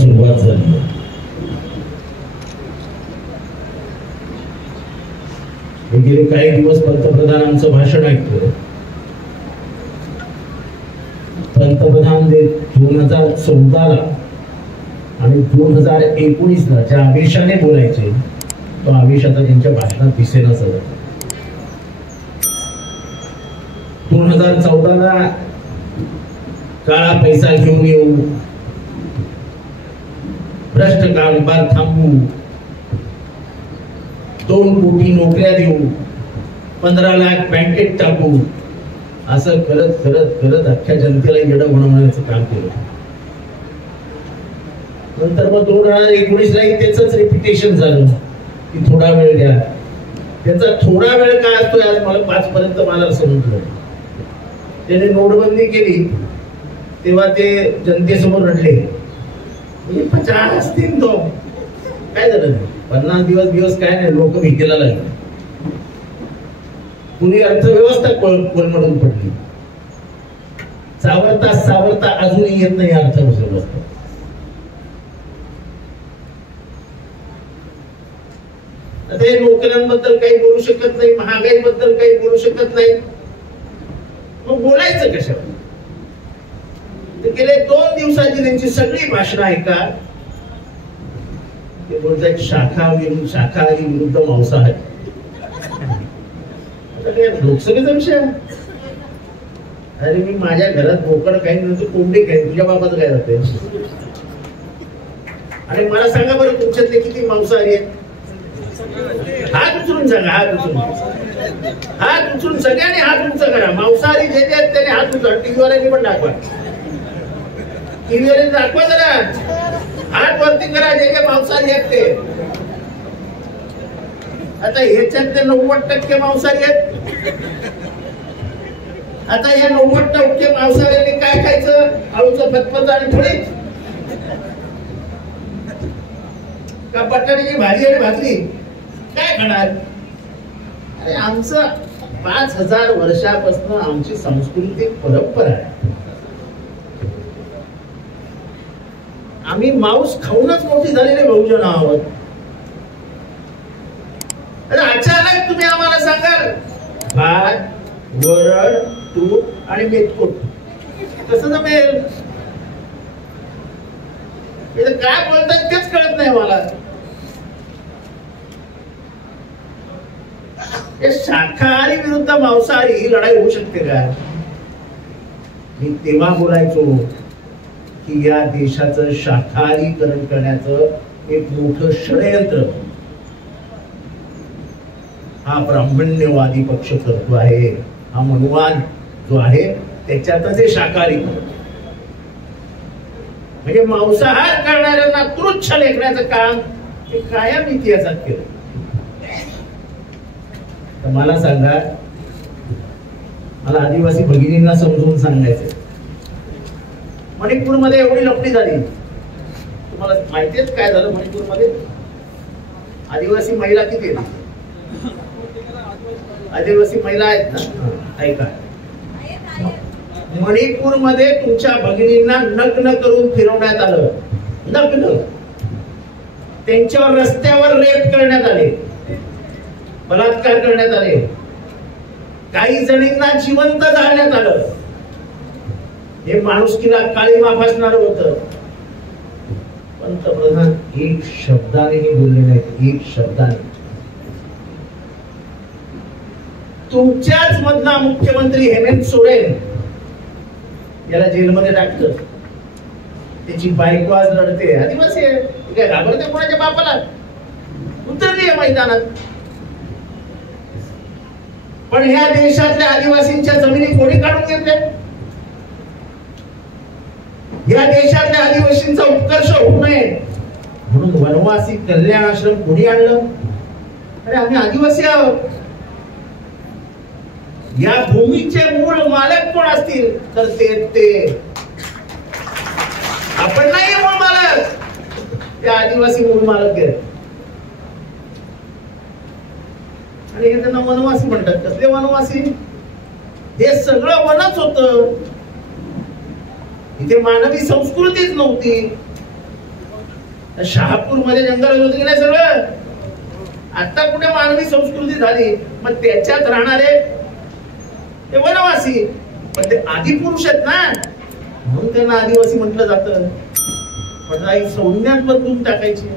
सुरुवात झाली. गेले काही दिवस पंतप्रधानांचं भाषण ऐकतोय. पंतप्रधान 2014 आणि 2019 ज्या आवेशाने बोलायचे तो आवेश आता त्यांच्या भाषणात दिसेना झाला. 2014 काळा पैसा घेऊन येऊ, भ्रष्ट कारभार थांबवू, 2 कोटी नोकऱ्या देऊ, 15 लाख बँकेत टाकू, असं करत करत करत अख्ख्या जनतेला येडं बनवण्याचं काम केलं. नंतर मग 2019 त्याच रिपिटेशन झालं की थोडा वेळ द्या. त्याचा थोडा वेळ काय असतो आज मला 5 पर्यंत मला समजलं. त्याने नोटबंदी केली तेव्हा ते जनतेसमोर रडले, 50 दिन तो काय झालं, 50 दिवस काय नाही, लोक भीतीला लागले. पुणे अर्थव्यवस्था कोलमडून पडली. सावरता अजूनही येत नाही अर्थव्यवस्था. आता हे नोकऱ्यांबद्दल काही बोलू शकत नाही, महागाईबद्दल काही बोलू शकत नाही, मग बोलायचं कशावर? गेले 2 दिवसाची त्यांची सगळी भाषणं ऐका. ते बोलतात शाकाहारी विरुद्ध मांसाहारी. लोकसभेचा विषय. अरे मी माझ्या घरात बोकड खाईन नंतर कोंबडी खाईन, तुझ्या बाबाचं काय जाते? आणि मला सांगा बरं तुमच्यातले किती मांसाहारी आहेत? हात उचलून सांगा, हात उचलून सगळ्यांनी हात उंच करा. मांसाहारी जे आहेत त्याने हात उचला. टीव्हीवाल्यांनी पण दाखवा, टीव्हीवाल्यांनी दाखवा जरा, हात वरती करा जे जे मांसाहारी आहेत ते. आता ह्याच्यातले 90% मांसाहारी आहेत. आता या 90% मांसाहाऱ्यांनी काय खायचं? आळूचं फतफत आणि थोडी का बटाट्याची भाजी आणि भाकरी काय खाणार? अरे आमचं 5000 वर्षापासून आमची संस्कृती परंपरा आहे. आम्ही मांस खाऊनच मोठी झालेले बहुजन आहोत. अचानक तुम्ही आम्हाला सांगाल भात, वरण, तूप आणि मेथकूट कसं जमेल? काय बोलतात तेच कळत नाही मला. शाकाहारी विरुद्ध मांसाहारी ही लढाई होऊ शकते का? मी तेव्हा बोलायचो की या देशाचं शाकाहारीकरण करण्याचं एक मोठं षडयंत्र हा ब्राह्मण्यवादी पक्ष करतो आहे. हा मनुवाद जो आहे त्याच्यातच हे शाकाहारीकरण म्हणजे मांसाहार करणाऱ्यांना तुच्छ लेखण्याचं काम हे कायम इतिहासात केलं. तर मला सांगा, मला आदिवासी भगिनींना समजून सांगायचं, मणिपूरमध्ये एवढी लफडी झाली. तुम्हाला माहितीच काय झालं मणिपूरमध्ये? आदिवासी महिला किती आहेत? आदिवासी महिला आहेत ना, ऐका. मणिपूरमध्ये तुमच्या भगिनींना नग्न करून फिरवण्यात आलं. नग्न. त्यांच्यावर रस्त्यावर रेप करण्यात आले, बलात्कार करण्यात आले, काही जणींना जिवंत जाळण्यात आलं. हे माणुसकीला काळीमा फासणार होतं. पंतप्रधान एक शब्दानेही बोलले नाहीत, एक शब्दाने. तुमच्याच मधला मुख्यमंत्री हेमंत सोरेन याला जेलमध्ये टाकलं. त्याची बायको आज रडते. आदिवासी आहे, काय घाबरते कोणाच्या बापाला? उतरली आहे मैदानात. पण ह्या देशातल्या आदिवासींच्या जमिनी कोणी काढून घेतल्या? या देशातल्या आदिवासींचा उत्कर्ष होऊ नये म्हणून वनवासी कल्याण आश्रम कोणी आणलं? अरे आम्ही आदिवासी आहोत. या भूमीचे मूळ मालक कोण असतील तर ते आपण नाही. मूळ मालक ते आदिवासी मूळ मालक आहेत. आणि हे त्यांना वनवासी म्हणतात. कसले वनवासी? हे सगळं वनच होतं. इथे मानवी संस्कृतीच नव्हती. शहापूर मध्ये जंगल होते की नाही सगळं. आता कुठे मानवी संस्कृती झाली. मग त्याच्यात राहणारे ते वनवासी, पण ते आदिपुरुष आहेत ना, म्हणून त्यांना आदिवासी म्हटलं जातं. म्हटलं ही संज्ञात बदलून टाकायची.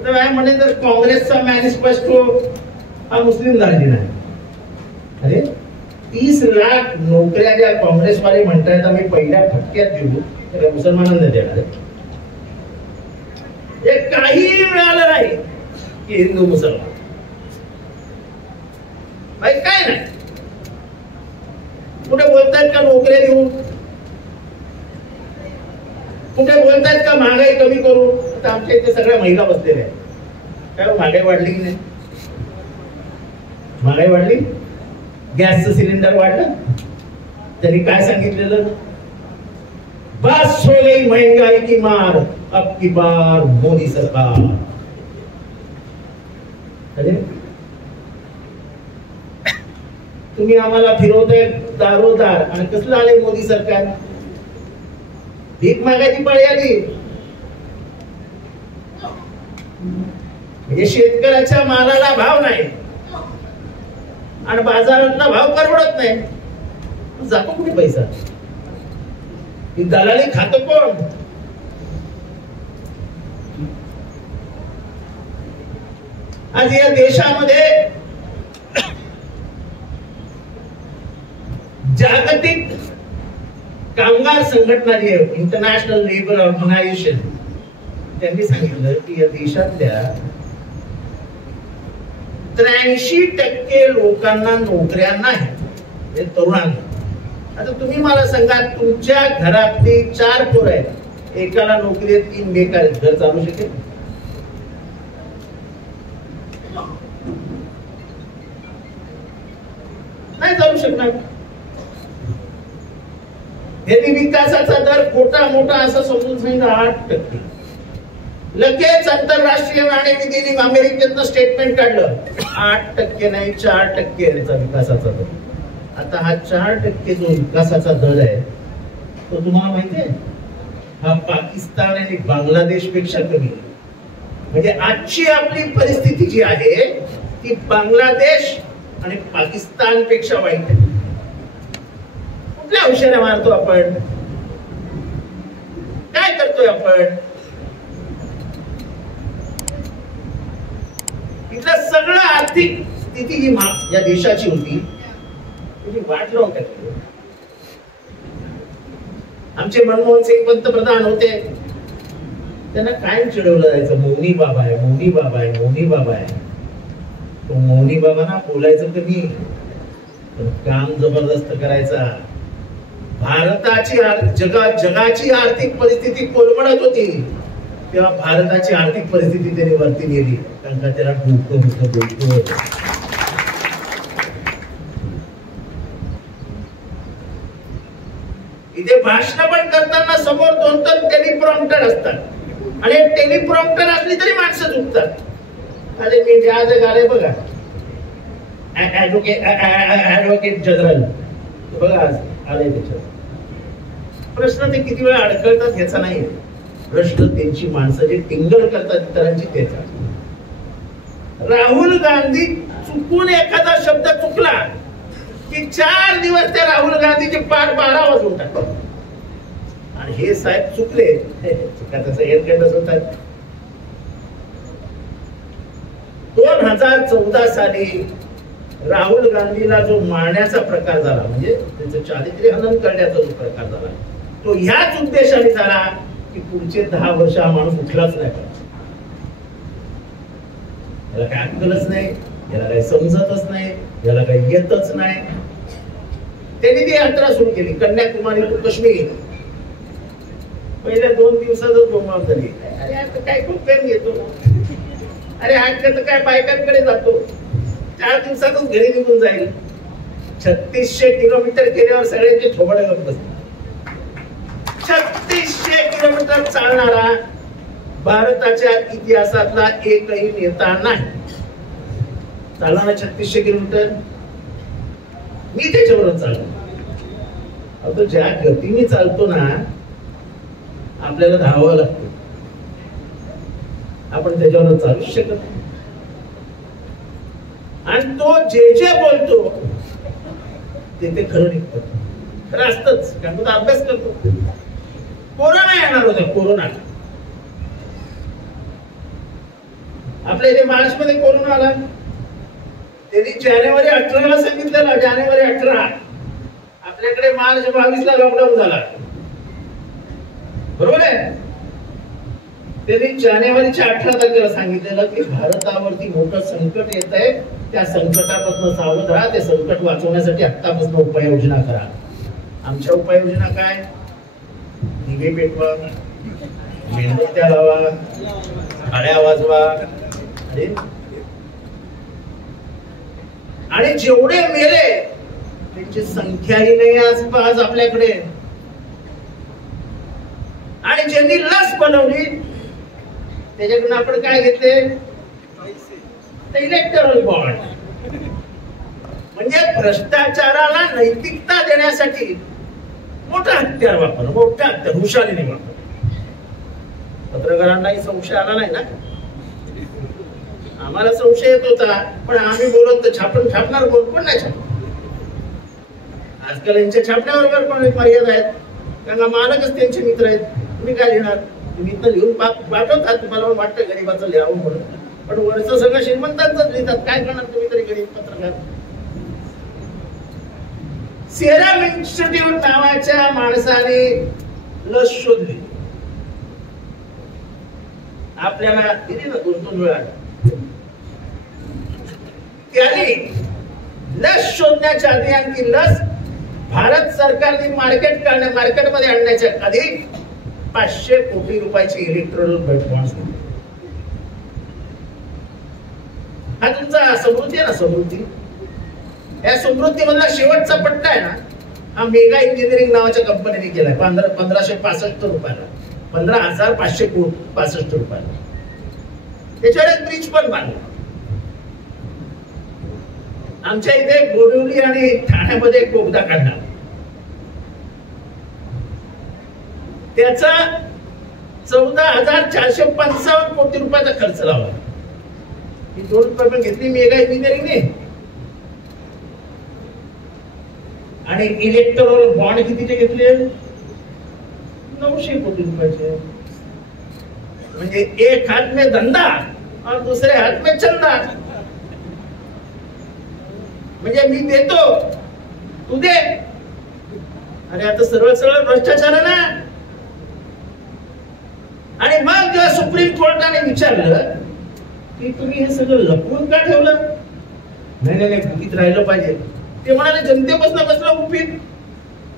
म्हणे तर काँग्रेसचा मॅनिफेस्टो हा मुस्लिम धर्मी नाही. अरे 30 लाख नोकऱ्या ज्या काँग्रेसवाले म्हणतायत आम्ही पहिल्या फटक्यात देऊ, त्या मुसलमानांना देणार. हे काही मिळालं नाही की हिंदू मुसलमान काय नाही. कुठे बोलतायत का नोकऱ्या देऊ, कुठे बोलतायत का महागाई कमी करू. आता आमच्या इथे सगळ्या महिला बसलेल्या आहेत. काय महागाई वाढली की नाही? महागाई वाढली. गॅसचं सिलेंडर वाढलं. त्यांनी काय सांगितलेलं? बस हो गई महंगाई की मार, अब की बार मोदी सरकार. अरे तुम्ही आम्हाला फिरवताय दारोदार, आणि कसलं आले मोदी सरकार? भीक मागायची पाळी आली. म्हणजे शेतकऱ्याच्या मालाला भाव नाही आणि बाजारातला भाव परवडत नाही. जातो कुठे पैसा? ही दलाली खातं कोण? आज या देशामध्ये जागतिक कामगार संघटना जी आहे, इंटरनॅशनल लेबर ऑर्गनायझेशन, त्यांनी सांगितलं की या देशातल्या 83% लोकांना नोकऱ्या नाही, तरुणांना. आता तुम्ही मला सांगा, तुमच्या घरातली 4 पोरं आहेत, एकाला नोकरी आहे, 3 बेकार आहेत, घर चालू शकेल? नाही चालू शकणार. यांनी विकासाचा दर मोठा मोठा असं समजून सांगितलं 8%. लगेच आंतरराष्ट्रीय नाणेनिधीने अमेरिकेतनं स्टेटमेंट काढलं, 8% नाही 4% याचा विकासाचा दर. आता हा 4% जो विकासाचा दर आहे तो तुम्हाला माहिती आहे, हा पाकिस्तान आणि बांगलादेश पेक्षा कमी आहे. म्हणजे आजची आपली परिस्थिती जी आहे ती बांगलादेश आणि पाकिस्तान पेक्षा वाईट आहे. कुठल्या औषधा मारतो आपण? काय करतोय आपण? इथलं सगळं आर्थिक स्थिती जी या देशाची होती त्याची वाट लावून टाकली. आमचे मनमोहन सिंग पंतप्रधान होते, त्यांना काय चिडवलं जायचं? मौनी बाबा आहे, मौनी बाबा आहे, मौनी बाबा आहे. तो मौनी बाबा ना बोलायचं कमी, पण काम जबरदस्त करायचा. भारताची जगाची आर्थिक परिस्थिती कोलमडत होती, तेव्हा भारताची आर्थिक परिस्थिती त्यांनी वरती नेली, कारण का त्याला डोकं होतं. इथे भाषण पण करताना समोर 2-3 टेलिप्रॉम्प्टर असतात, आणि टेलिप्रॉम्प्टर असली तरी माणसं चुकतात. अरे मी आज आले बघा, ऍडव्होकेट जनरल बघा आज आले. त्याच्यात प्रश्न ते किती वेळा अडकळतात ह्याचा नाही प्रश्न, त्यांची माणसं जे टिंगल करतात इतरांची त्याचा. राहुल गांधी चुकून एखादा शब्द चुकला की 4 दिवस त्या राहुल गांधीचे पाठ 12 वाजून टाकतात. आणि हे साहेब चुकले, चुकाचा हेरखेडच होतात. 2014 साली राहुल गांधीला जो मारण्याचा प्रकार झाला, म्हणजे त्याचं चारित्र्य हनन करण्याचा जो प्रकार झाला, तो ह्याच उद्देशाने झाला की पुढचे 10 वर्ष हा माणूस उठलाच नाही पाहिजे. याला काय अक्कलच नाही, याला काही समजतच नाही, याला काही येतच नाही. त्यांनी ती यात्रा सुरू केली, कन्याकुमारी टू काश्मीर. पहिल्या 2 दिवसातच बोंबाब झाली. अरे आता काय कोकण घेतो, अरे हक्क तर काय बायकांकडे जातो, 4 दिवसातच घरी निघून जाईल. 3600 किलोमीटर केल्यावर सगळ्यांचे थोबडे गप बसले. 3600 किलोमीटर चालणारा भारताच्या इतिहासातला एकही नेता नाही. चालला ना 3600 किलोमीटर, मी त्याच्यावर चाललो. आता ज्या गतीने चालतो ना आपल्याला धावावं लागतं. आपण त्याच्यावर चालूच शकत नाही. आणि तो जे जे बोलतो ते खरं निघतं, खरं असतंच, कारण तो अभ्यास करतो. कोरोना येणार होता, कोरोना आपल्या इथे मार्च मध्ये कोरोना आला. त्यांनी जानेवारी 18 सांगितलं, जानेवारी 18. आपल्याकडे मार्च 22 लॉकडाऊन झाला, बरोबर आहे. त्यांनी जानेवारीच्या 18 तारखेला सांगितलेलं की भारतावरती मोठं संकट येत आहे, त्या संकटापासून सावध राहा, ते संकट वाचवण्यासाठी आत्तापासून उपाययोजना करा. आमच्या उपाययोजना काय? दिवे पेटवा, मेणबत्त्या लावा, गाड्या वाजवा. आणि जेवढे मेले त्यांची संख्याही नाही आज आपल्याकडे. आणि ज्यांनी लस बनवली त्याच्याकडून आपण काय घेतले? Electoral bond. म्हणजे भ्रष्टाचाराला नैतिकता देण्यासाठी मोठा हत्यार वापर, मोठा हत्यार हुशारीने वापर. पत्रकारांनाही संशय आला नाही ना? आम्हाला संशय येत होता, पण आम्ही बोलत तर छापणार बोल पण नाही छाप. आजकाल यांच्या छापण्याबरोबर पण मर्यादा आहेत, कारण मालकच त्यांचे मित्र आहेत. तुम्ही काय लिहिणार? तुम्ही तर लिहून पाठवतात, तुम्हाला वाटतं गरीबाचं लिहावं म्हणून, पण वरचं सगळं श्रीमंतांच लिहितात. काय करणार तुम्ही तरी गरीब पत्रकार? सेरम इन्स्टिट्यूट नावाच्या माणसाने लस शोधली, आपल्याला दिली ना 2-3 वेळा. त्याने लस शोधण्याच्या आधी आणि लस भारत सरकारने मार्केटमध्ये आणण्याच्या आधी 500 कोटी रुपयाची इलेक्ट्रोल बॉन्ड्स. हा तुमचा समृद्धी आहे ना, समृद्धी. या समृद्धी मधला शेवटचा पट्टा आहे ना, हा मेगा इंजिनिअरिंग नावाच्या कंपनीने केलाय. 1565 रुपयाला, 15,565 रुपयाला. त्याच्यावर एक ब्रिज पण बांधला. आमच्या इथे बोरिवली आणि ठाण्यामध्ये एक बोगदा काढणार, त्याचा 14,455 कोटी रुपयाचा खर्च लावला. ही 2 रुपये घेतली मेगा इंजिनिअरिंगने. आणि इलेक्टोरल बॉन्ड कितीचे घेतले? 900 कोटी रुपयाचे. म्हणजे एक हात में धंदा और दुसरे हात में चंदा. म्हणजे मी देतो, तू दे. अरे आता सरळ भ्रष्टाचार आहे ना. आणि मग जेव्हा सुप्रीम कोर्टाने विचारलं की तुम्ही हे सगळं लपवून का ठेवलं? नाही गुपित राहिलं पाहिजे. ते म्हणाले जनतेपासून कसलं गुपित?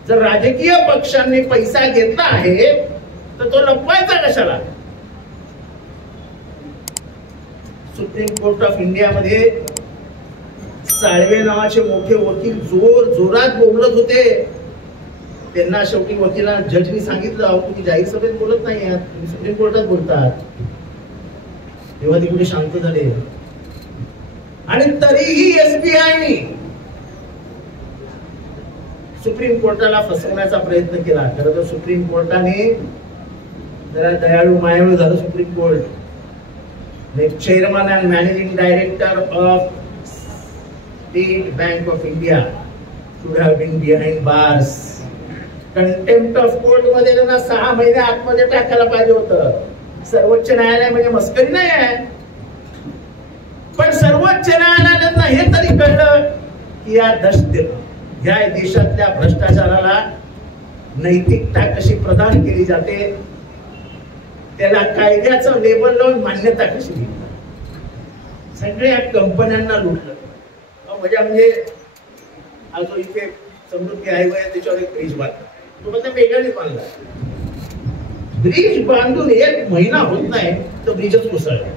जर राजकीय पक्षांनी पैसा घेतला आहे तर तो लपवायचा कशाला? सुप्रीम कोर्ट ऑफ इंडिया मध्ये साळवे नावाचे मोठे वकील जोरात बोलत होते. त्यांना शेवटी वकिलांना जजनी सांगितलं, अहो तुम्ही जाहीर सभेत बोलत नाही आहात, तुम्ही सुप्रीम कोर्टात बोलतात. तेव्हा ती कुठे शांत झाले. आणि तरीही एसबीआयने सुप्रीम कोर्टाला फसवण्याचा प्रयत्न केला. खरं तर सुप्रीम कोर्टाने जरा दयाळू मायाळू झालं. Supreme court chairman and managing director of state bank of India should have been behind bars. Contempt of court मध्ये त्यांना 6 महिने आतमध्ये टाकायला पाहिजे होतं. सर्वोच्च न्यायालय म्हणजे मस्करी नाही आहे. पण सर्वोच्च न्यायालयाला हे तरी कळलं की या देशातल्या भ्रष्टाचाराला नैतिकता कशी प्रदान केली जाते, त्याला कायद्याचं लेबल लावून मान्यता कशी दिली. सगळ्या कंपन्यांना लुटलं. म्हणजे हा जो इथे समृद्धी हायवे त्याच्यावर एक ब्रिज बांधला, तो म्हणजे वेगळाच बांधला. ब्रिज बांधून 1 महिना होत नाही तर ब्रिजच कोसळला.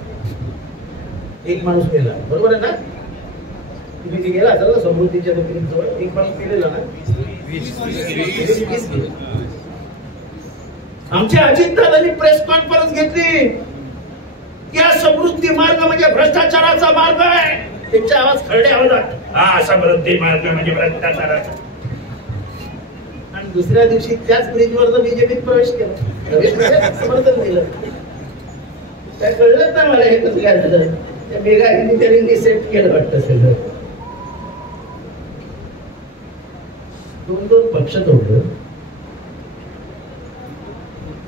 एक माणूस मेला, बरोबर आहे ना? तुम्ही गेला असाल ना समृद्धीच्या जवळ, एक माणूस मेलेला ना. आमच्या अजितदादांनी प्रेस कॉन्फरन्स घेतली की हा समृद्धी मार्ग म्हणजे भ्रष्टाचाराचा मार्ग आहे. त्यांचा आवाज खरडे आवाजात, हा समृद्धी मार्ग म्हणजे भ्रष्टाचाराचा. आणि दुसऱ्या दिवशी त्याच ब्रिजवर बीजेपीत प्रवेश केला. रमेश म्हणजे समर्थन दिलं. काय कळलं ना मला हे कसं काय झालं. त्या मेगा इंजिनिअरिंगनी सेट केलं वाटतं सगळं. 2 पक्ष तोडलं.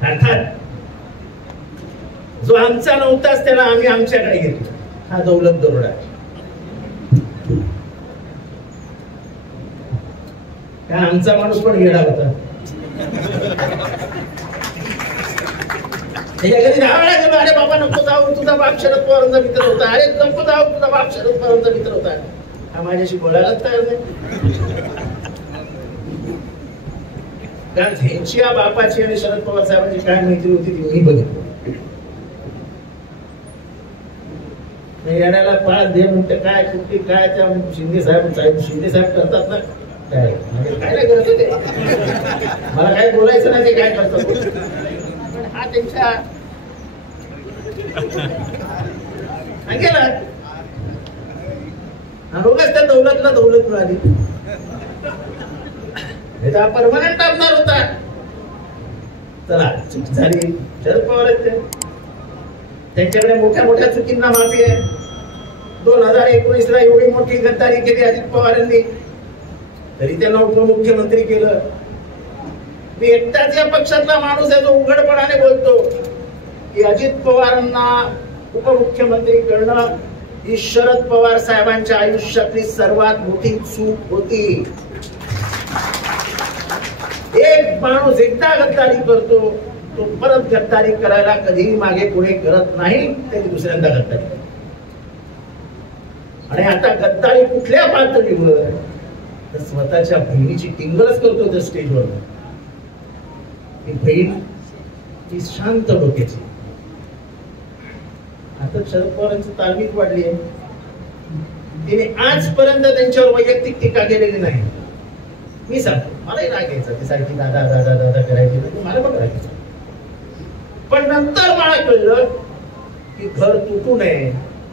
अर्थात जो आमचा नव्हताच त्याला आम्ही आमच्याकडे घेतलो. हा दौलत दरोडा. का आमचा माणूस पण गेला होता. त्याच्या घरी 10 वेळा गेलो. अरे बाबा नको जाऊ, तुझा बाप शरद पवारांचा मित्र होता. अरे नको जाऊ, तुझा बाप शरद पवारांचा मित्र होता. हा माझ्याशी बोलायलाच तयार नाही. कारण ह्यांच्या बापाची आणि शरद पवार साहेबांची काय मैत्री होती ती मी बघितली. येण्याला 5-10 मिनिटं काय कुठली काय त्या शिंदे साहेब करतात ना काय नाही करत ते. मला काय बोलायचं नाही ते काय करतात. पण हा त्यांच्या गेला रोगच त्या दौलतला दौलत मिळाली. परमनंट आमदार होता. चला चूक झाली. शरद पवार त्यांच्याकडे मोठ्या मोठ्या चुकींना माफी आहे. 2019 ला एवढी मोठी गद्दारी केली अजित पवारांनी, तरी त्यांना उपमुख्यमंत्री केलं. मी एकटाच या पक्षातला माणूस आहे जो उघडपणाने बोलतो की अजित पवारांना उपमुख्यमंत्री करणं ही शरद पवार साहेबांच्या आयुष्यातली सर्वात मोठी चूक होती. एक माणूस एकदा गद्दारी करतो तो परत गद्दारी करायला कधीही मागे पुढे करत नाही. त्याची दुसऱ्यांदा गद्दारी. आणि आता गद्दारी कुठल्या पातळीवर तर स्वतःच्या बहिणीची टिंगलच करतो त्या स्टेजवर. ती बहीण ती शांत डोक्याची. आता शरद पवारांची तालमीत वाढली आहे. तिने आजपर्यंत त्यांच्यावर वैयक्तिक टीका केलेली नाही. मी सांगतो मलाही राग यायचा. ती सारखी दादा दादा दादा करायची मला पण राग यायचा. पण नंतर मला कळलं की घर तुटू नये,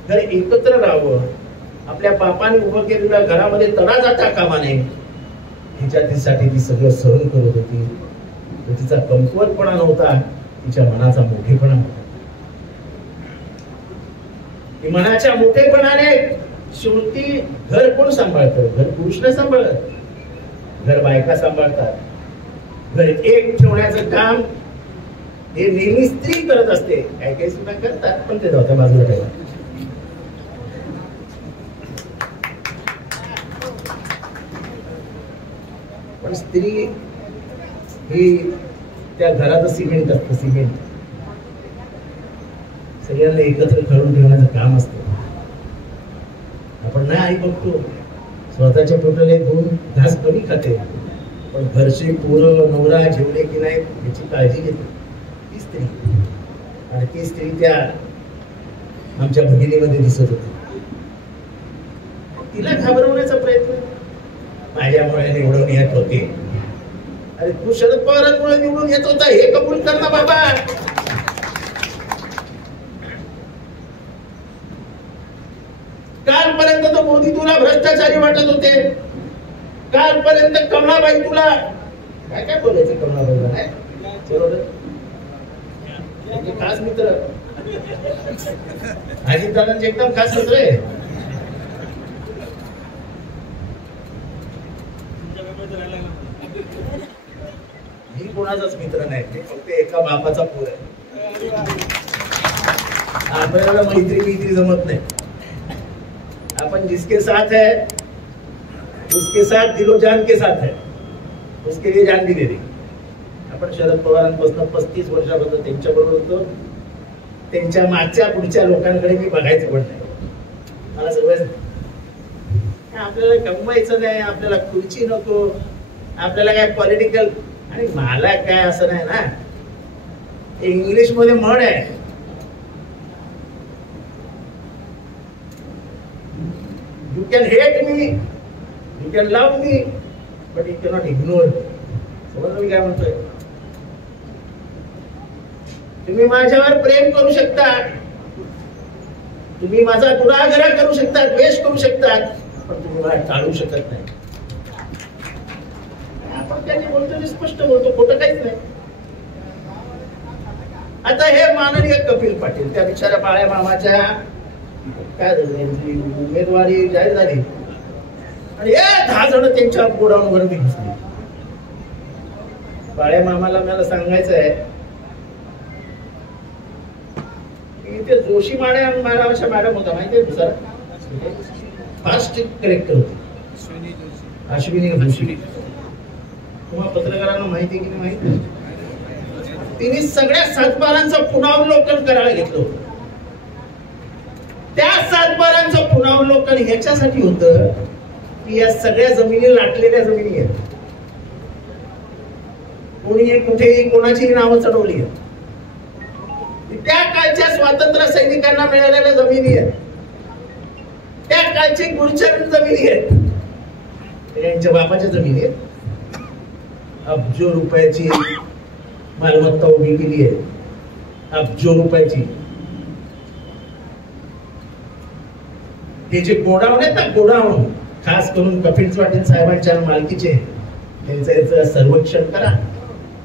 घर एकत्र राहावं. आपल्या बापाने उभं केलेल्या घरामध्ये तडा जाता कामा नये ह्याच्यासाठी ती सगळं सहन करत होती. तिचा कमकुवतपणा नव्हता, तिच्या मनाचा मोठेपणा होता. मनाच्या मोठेपणाने शेवटी घर कोण सांभाळतं? घर पुरुष नाही सांभाळत, घर बायका सांभाळतात. घर एक ठेवण्याचं काम हे नेहमी स्त्री करत असते. काही काही सुद्धा करतात पण ते जाऊ बाजूला ठेवा. पण स्त्री ही त्या घराचं सिमेंट असतं. सिमेंट सगळ्यांना एकत्र करून ठेवण्याचं काम असतं. आपण नाही आई बघतो स्वतःच्या पोटाला 2 घास कमी खाते, पण घरचे पोरं नवरा जेवले की नाही याची काळजी घेते ती स्त्री. आणि ती स्त्री त्या आमच्या भगिनीमध्ये दिसत होती. तिला घाबरवण्याचा प्रयत्न माझ्यामुळे निवडून येत होते. अरे तू शरद पवारांमुळे निवडून येत होता हे कबूल कर ना बाबा. कालपर्यंत तो मोदी तुला भ्रष्टाचारी वाटत होते. कालपर्यंत कमलाबाई तुला काय काय बोलायचं कमलाबाईला नाही खास मित्र. अजितदादांचे एकदम खास मित्र आहे. मी कोणाचाच मित्र नाही, मी फक्त एका बापाचा पोर आहे. आपल्याला मैत्री जमत नाही. अपन जिसके साथ है उसके साथ दिलो जान के साथ है, उसके लिए जान भी दे दी. आपण शरद पवारांपासून 35 वर्षापासून त्यांच्या बरोबर होतो. त्यांच्या मागच्या पुढच्या लोकांकडे मी बघायचं पण नाही. मला सगळं आपल्याला कमवायचं नाही, आपल्याला खुर्ची नको, आपल्याला काय पॉलिटिकल. आणि मला काय असं नाही ना. इंग्लिश मध्ये म्हण आहे, you can hate me, you can love me, but you cannot ignore. समजलं मी काय म्हणतोय? तुम्ही माझ्यावर प्रेम करू शकता, तुम्ही माझा दुराग्रह करू शकता, द्वेष करू शकतात, पण तुम्ही मला टाळू शकत नाही. आपण त्यांनी बोलतो मी स्पष्ट बोलतो, खोटं काहीच नाही. आता हे माननीय कपिल पाटील त्या बिचाऱ्या बाळ्या मामाच्या काय उमेदवारी जाहीर झाली आणि हे 10 जण त्यांच्या गोडाऊन वरती घुसली. बाळ्या मामाला मला सांगायचं आहे की ते जोशी मॅडमच्या मॅडम होता माहितीये सर, फास्ट कलेक्टर होते अश्विनी जोशी. तुम्हाला पत्रकारांना माहिती की नाही माहिती, तिने सगळ्या सातबारांचं पुनरावलोकन करायला घेतलं होतं. त्या सातबारांचं पुनरावलोकन ह्याच्यासाठी होतं की या सगळ्या जमिनी लाटलेल्या जमिनी आहेत, कोणी कुठेही कोणाची नावं चढवली आहेत. त्या काळच्या स्वातंत्र्य सैनिकांना मिळालेल्या जमिनी आहेत, त्या काळची गुरचरण जमिनी आहेत, यांच्या बापाच्या जमिनी आहेत. अब्जो रुपयाची मालमत्ता उभी केली आहे, अब्जो रुपयाची. हे जे गोडाऊन आहेत ना, गोडाऊन खास करून कपिल पाटील साहेबांच्या मालकीचे, त्यांचं सर्वेक्षण करा,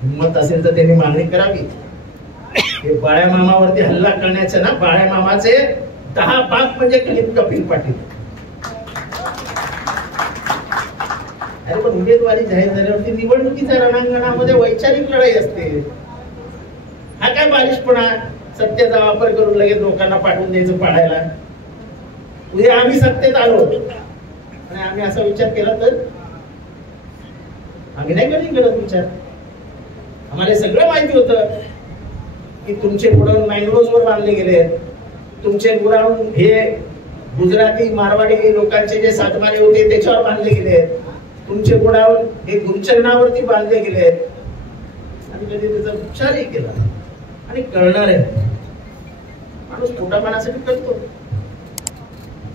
हिंमत असेल तर त्यांनी मागणी करावी. हे बाळ्या मामावरती हल्ला करण्याचे ना, बाळ्या मामाचे 10 भाग म्हणजे कपिल पाटील. अरे पण उमेदवारी जाहीर झाल्यावरती निवडणुकीच्या रणांगणामध्ये वैचारिक लढाई असते. हा काय बालिशपणा, सत्तेचा वापर करून लगेच लोकांना पाठवून द्यायचं पाडायला. उद्या आम्ही सत्तेत आलो आणि आम्ही असा विचार केला तर आम्ही नाही कधी करत विचार. आम्हाला सगळं माहिती होतं की तुमचे गोडाऊन मँग्रोव्हवर बांधले गेले, तुमचे गोडाऊन हे गुजराती मारवाडी लोकांचे जे सातबारे होते त्याच्यावर बांधले गेले, तुमचे गोडाऊन हे गुरचरणावरती बांधले गेले. आणि कधी त्याचा विचारही केला आणि करणार आहे. माणूस पोटापाण्यासाठी करतो,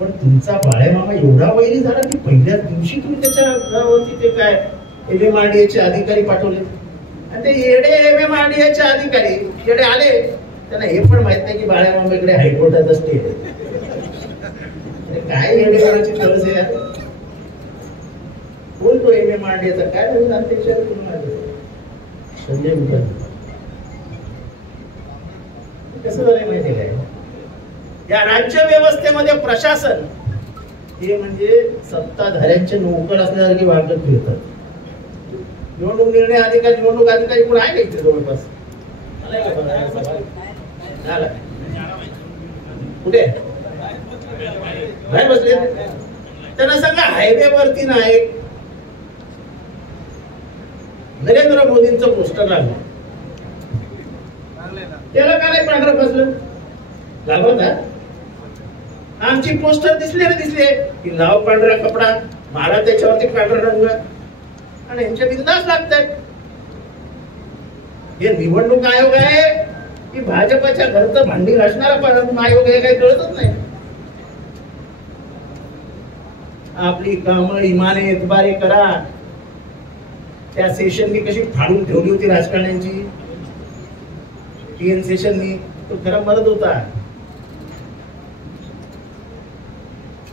पण तुमचा बाळ्या मामा एवढा वैरी झाला की पहिल्याच दिवशी तुम्ही त्याच्या घरावरती ते काय MMRDA अधिकारी पाठवले. आणि ते येडे MMRDA अधिकारी येडे आले, त्यांना हे पण माहित नाही की बाळ्या मामाकडे हायकोर्टाचा स्टे आहे. काय येडेपणाची गरज आहे यार. कोण तो MMRDA काय म्हणून अध्यक्ष संजय मुखर्जी. कसं झालंय माहिती काय, या राज्य व्यवस्थेमध्ये प्रशासन हे म्हणजे सत्ताधाऱ्यांचे नोकर असल्यासारखी वागत फिरतात. निवडणूक निर्णय अधिकारी, निवडणूक अधिकारी कोण आहे का इथे जवळपास? कुठे बाहेर बसले? त्यांना सांगा हायवेवरती नाही नरेंद्र मोदींचं पोस्टर लागलं, त्याला का नाही पांढरं बसलं? लावता आमची पोस्टर दिसले की लाव पांढरा कपडा, मारा त्याच्यावरती पांढरा रंग, आणि यांच्या बिंदास लागतात. हे निवडणूक आयोग आहे की भाजपच्या घरचं भांडी घासणारा आयोग आहे, काही कळतच नाही. आपली कामं इमाने एतबारे करा. त्या सेशननी कशी फाडून ठेवली होती राजकारण्यांची, TN सेशननी, तो खरा मरत होता.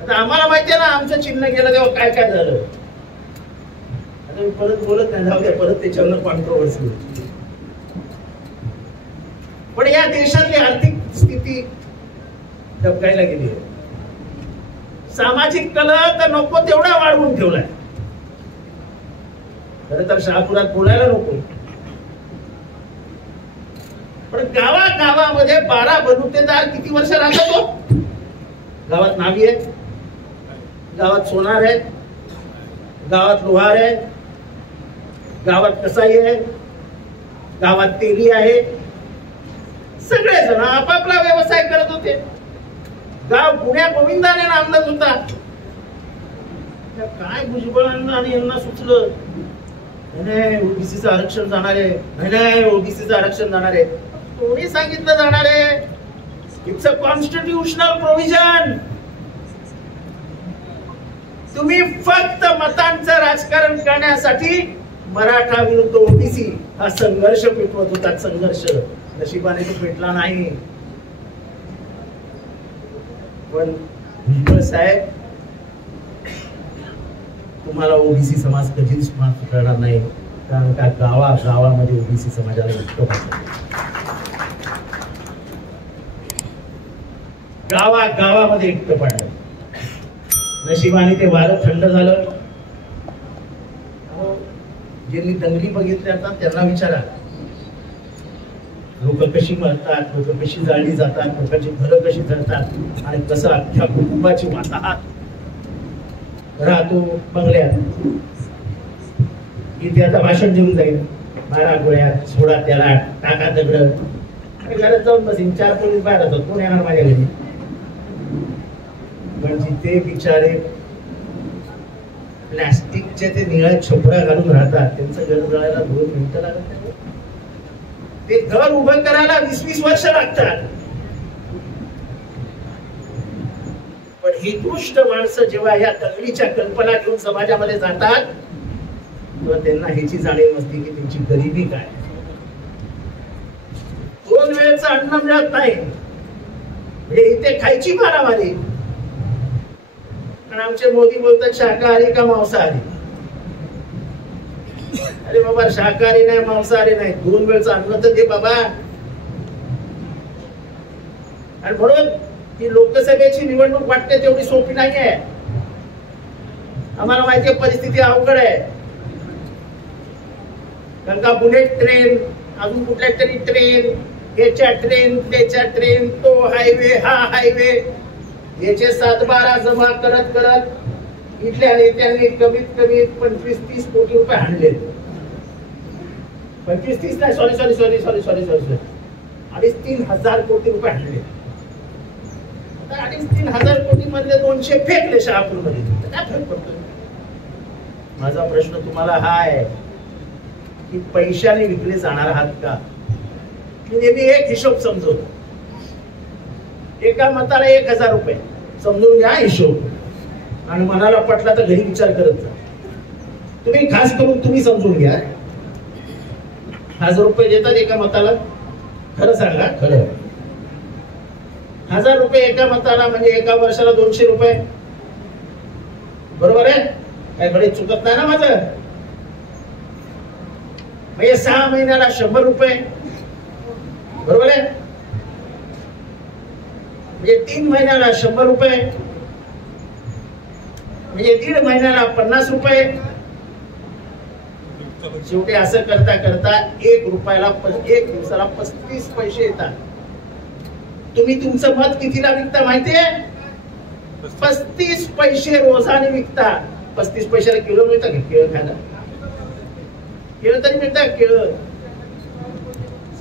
आता आम्हाला माहिती आहे ना आमचं चिन्ह गेलं तेव्हा काय काय झालं. आता मी परत बोलत नाही, जाऊ द्या, परत त्याच्यावर कॉन्ट्रोवर्सी होती. पण या देशातली आर्थिक स्थिती डबकायला गेली आहे. सामाजिक कल तर नको तेवढा वाढवून ठेवलाय. खरं तर शहापुरात बोलायला नको, पण गावागावामध्ये 12 बलुतेदार किती वर्ष राहतात तो? गावात नावी आहेत, गावात सोनार आहेत, गावात लोहार आहे, गावात कसाई आहे, गावात तेली आहे. सगळेजण आपापला व्यवसाय करत होते. गाव पुण्या गोविंदाने नांदत होता. काय भुजबळांना आणि यांना सुचलं, नाही ओबीसीचं आरक्षण जाणार आहे, नाही ओबीसीचं आरक्षण जाणार आहे. कोणी सांगितलं जाणार आहे? It's a constitutional provision. तुम्ही फक्त मतांचं राजकारण करण्यासाठी मराठा विरुद्ध ओबीसी हा संघर्ष पेटवत होता. संघर्ष नशिबाने तो पेटला नाही. पण भुजबळ साहेब, तुम्हाला ओबीसी समाज कधीच माफ करणार नाही, कारण का गावागावामध्ये ओबीसी समाजाला गावामध्ये एकटं पडलं. नशिबाने ते वारं थंड झालं. ज्यांनी दंगली बघितल्या ना त्यांना विचारा, लोक कशी मरतात, लोक कशी जाळली जातात, लोकांची घरं कशी जळतात आणि कसं अख्ख्या कुटुंबाची वाताहत राहतो बंगल्यात. इथे आता भाषण देऊन जाईल, मारा गोळ्यात, सोडा त्याला, टाका दगड, आणि घरात जाऊन बसेन. 4 पोलीस बाहेर असतात, कोण येणार माझ्या घरी? पण जिथे बिचारे प्लॅस्टिकचे ते निळ्या छपड्या घालून राहतात, त्यांचं घर जळायला 2 मिनिटं लागत नाही. ते घर उभं करायला 20-20 वर्ष लागतात. पण ही दुष्ट माणसं जेव्हा या दंगलीच्या कल्पना घेऊन समाजामध्ये जातात तेव्हा त्यांना ह्याची जाणीव नसते की त्यांची गरिबी काय. 2 वेळेचं अन्न मिळत नाही म्हणजे इथे खायची मारामारी. आणि आमचे मोदी बोलतात शाकाहारी का मांसाहारी. अरे बाबा, शाकाहारी नाही मांसाहारी नाही, 2 वेळचं अन्न तर दे बाबा. आणि म्हणून ही लोकसभेची निवडणूक वाटते तेवढी सोपी नाहीये. आम्हाला माहिती आहे परिस्थिती अवघड आहे. कारण का बुलेट ट्रेन, अजून कुठल्या तरी ट्रेन, याच्या ट्रेन, त्याच्या ट्रेन, तो हायवे, हा हायवे, याचे 7-12 जमा करत करत इथल्या नेत्यांनी कमीत कमी 25-30 कोटी रुपये आणले. 25-30 नाही, सॉरी 3,000 कोटी रुपये आणले. 3,000 कोटी मधले 200 फेकले शहापूर मध्ये. काय फरक पडतो? माझा प्रश्न तुम्हाला हा आहे की पैशाने विकले जाणार आहात का? मी नेहमी एक हिशोब समजवतो. एका मताला 1,000 रुपये समजून घ्या हिशोब, आणि मनाला पटला तर घरी विचार करत जा. तुम्ही खास करून तुम्ही समजून घ्या. 1,000 रुपये देतात एका मताला? खरं सांगा, खरं. 1,000 रुपये एका मताला म्हणजे एका वर्षाला 200 रुपये. बरोबर आहे? काय गणित चुकत नाही ना माझं? म्हणजे 6 महिन्याला 100 रुपये. बरोबर आहे? म्हणजे 3 महिन्याला 100 रुपये, म्हणजे 1.5 महिन्याला 50 रुपये. शेवटी असं करता करता 1 रुपयाला 1 दिवसाला 35 पैसे येतात. तुम्ही तुमचं मत कितीला विकता माहितीये? 35 पैसे रोजाने विकता. 35 पैशाला किलो मिळतं का? केळं खायला केळं तरी मिळतं केळं.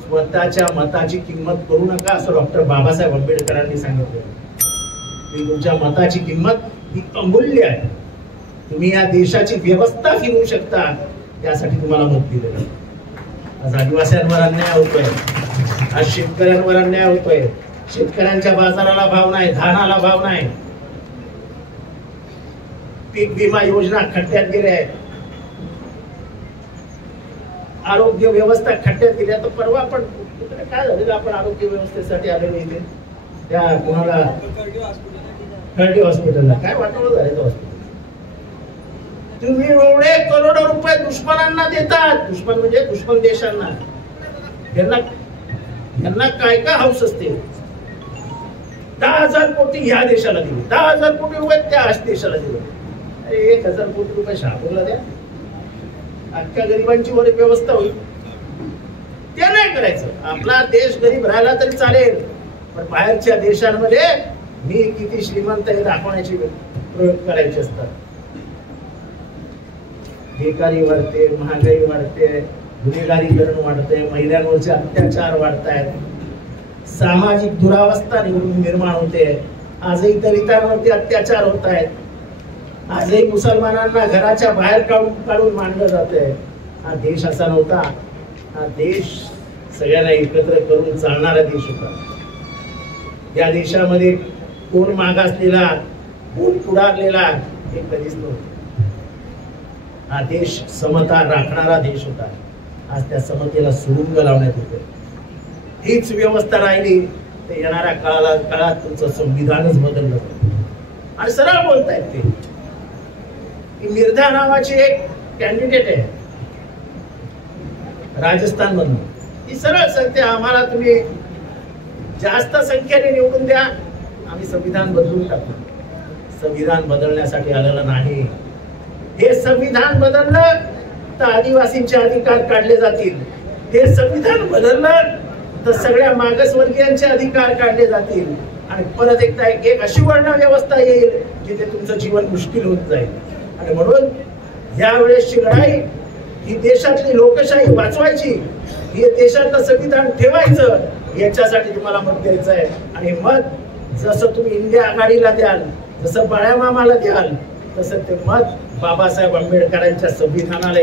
स्वतःच्या मताची किंमत करू नका असं डॉक्टर बाबासाहेब आंबेडकरांनी सांगितलं. की तुमच्या मताची किंमत ही अमूल्य आहे. तुम्ही या देशाची व्यवस्था फिरवू शकता, त्यासाठी तुम्हाला मत दिलेलं. आज आदिवासींवर अन्याय होतोय, आज शेतकऱ्यांवर अन्याय होतोय. शेतकऱ्यांच्या बाजाराला भाव नाही, धानाला भाव नाही, पीक विमा योजना खड्ड्यात गेल्या आहेत, आरोग्य व्यवस्था खड्ड्यात गेल्या. तर परवा पण काय झालेलं, आपण आरोग्य व्यवस्थेसाठी आलेलो इथे त्या कोणाला खर्डी हॉस्पिटलला काय वाटवलं झालं हॉस्पिटल. तुम्ही एवढे करोडो रुपये दुश्मनांना देतात. दुश्मन म्हणजे दुश्मन देशांना. त्यांना काय काय हाऊस असते. 10,000 कोटी ह्या देशाला दिले, 10,000 कोटी रुपये त्या देशाला दिले. 1,000 कोटी रुपये शहापूरला द्या, अख्ख्या गरिबांची वर व्यवस्था होईल. ते नाही करायचं. आपला देश गरीब राहिला तरी चालेल, पण बाहेरच्या देशांमध्ये मी किती श्रीमंत हे दाखवण्याचे प्रयोग करायचे असतात. बेकारी वाढते, महागाई वाढते, गुन्हेगारीकरण वाढते, महिलांवरचे अत्याचार वाढतायत, सामाजिक दुरावस्था निर्माण होते. आजही दलितांवरती अत्याचार होत आहेत. आजही मुसलमानांना घराच्या बाहेर काढून मांडलं जाते. हा देश असा नव्हता. हा देश सगळ्यांना एकत्र करून चालणारा देश होता. या देशामध्ये कोण मागासलेला, कोण पुढारलेला हे कधीच नव्हतं. हा देश समता राखणारा देश होता. आज त्या समतेला सुरुंग लावण्यात येते. हीच व्यवस्था राहिली तर येणाऱ्या काळात तुमचं संविधानच बदललं. आणि सरळ बोलतायत ते की मिर्झा नावाची एक कॅन्डिडेट आहे राजस्थान मधून. ती सरळ सांगते आम्हाला तुम्ही जास्त संख्येने निवडून द्या आम्ही संविधान बदलून टाकू. संविधान बदलण्यासाठी आलेलं नाही. हे संविधान बदललं तर आदिवासींचे अधिकार काढले जातील. हे संविधान बदललं तर सगळ्या मागासवर्गीयांचे अधिकार काढले जातील आणि परत एकदा एक अशी वर्ण व्यवस्था येईल जिथे तुमचं जीवन मुश्किल होत जाईल. आणि म्हणून यावेळेसची लढाई ही देशातली लोकशाही वाचवायची, ही देशातलं संविधान ठेवायचं, याच्यासाठी तुम्हाला मत द्यायचं आहे. आणि मत जसं तुम्ही इंडिया आघाडीला द्याल, जसं बाळामामाला द्याल, तसं ते मत बाबासाहेब आंबेडकरांच्या संविधानाला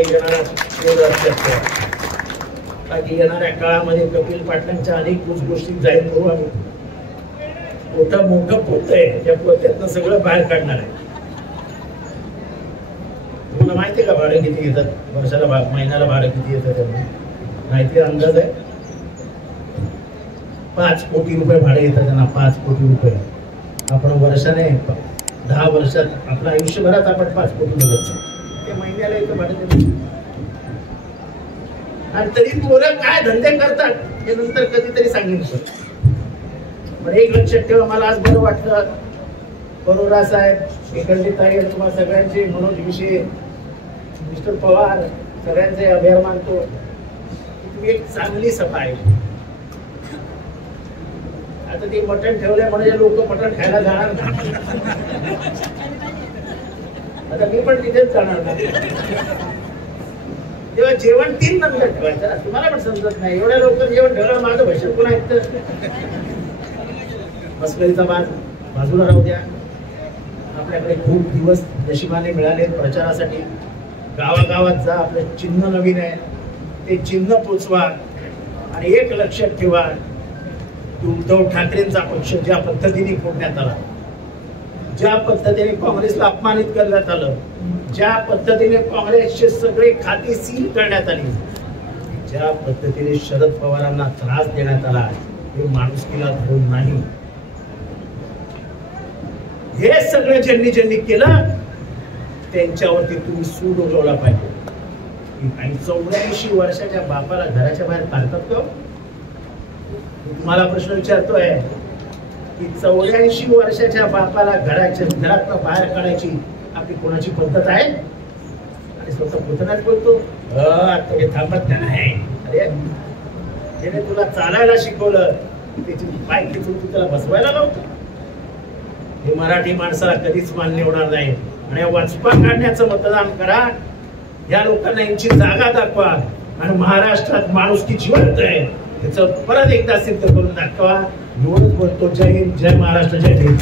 बाकी येणाऱ्या काळामध्ये कपिल पाटलांच्या अनेक गोष्टी जाहीर करू आम्ही. मोठं मोठं पोत आहे, त्या पोत्यातनं सगळं बाहेर काढणार आहे. तुम्हाला माहिती आहे का भाडं किती घेतात वर्षाला, महिन्याला भाडं किती येतं? त्यांना माहिती अंदाज आहे? 5 कोटी रुपये भाडे येतात त्यांना. 5 कोटी रुपये. आपण वर्षाने 10 वर्षात आपल्या आयुष्यभरात आपण 5 कोटी बघत ते महिन्याला येतं भाडं. आणि तरी पोरं काय धंदे करतात हे नंतर कधीतरी सांगितलं. पण एक लक्षात ठेवा, मला आज बरं वाटलं, बरोरा साहेब, एकंदरीत तारीख तुम्हाला सगळ्यांचे, मनोज विषय, मिस्टर पवार, सगळ्यांचे आभार मानतो. तुम्ही एक चांगली सभा आहे. आता ते मटण ठेवलंय म्हणजे लोक मटण खायला जाणार नाही. आता मी पण तिथेच जाणार नाही. तेव्हा जेवण 3 नंतर ठेवायचं. तुम्हाला पण समजत नाही, एवढ्या लोक जेवण ठेवलं, माझं भजन कोण ऐकतं? मस्करीचा बाजूला राहू द्या. आपल्याकडे खूप दिवस नशिबाने मिळाले प्रचारासाठी. गावागावात जा, आपलं चिन्ह नवीन आहे, ते चिन्ह पोचवा. आणि एक लक्षात ठेवा, उद्धव ठाकरेंचा पक्ष ज्या पद्धतीने फोडण्यात आला, ज्या पद्धतीने काँग्रेसला अपमानित करण्यात आलं, ज्या पद्धतीने काँग्रेसचे सगळे खाती सील करण्यात आली, ज्या पद्धतीने शरद पवारांना त्रास देण्यात आला, हे माणुसकीला धरून नाही. हे सगळं ज्यांनी ज्यांनी केलं त्यांच्यावरती तुम्ही सूड उगवला पाहिजे. आणि 84 वर्षाच्या बापाला घराच्या बाहेर काढतात का? तुम्हाला प्रश्न विचारतोय की 84 वर्षाच्या बापाला घरातनं बाहेर काढायची आपली कोणाची पद्धत आहे? आणि स्वतः पुतण्यात बोलतो हे थांबत नाही. अरे त्याने तुला चालायला शिकवलं, त्याची पाय खेचून तू त्याला बसवायला लावतो? हे मराठी माणसाला कधीच मान्य होणार नाही. आणि वाचपा काढण्याचं मतदान करा. या लोकांना यांची जागा दाखवा आणि महाराष्ट्रात माणुसकी जिवंत आहे त्याचं परत एकदा सिद्ध करून दाखवा. एवढंच बोलतो. जय हिंद, जय महाराष्ट्र, जय हिंद.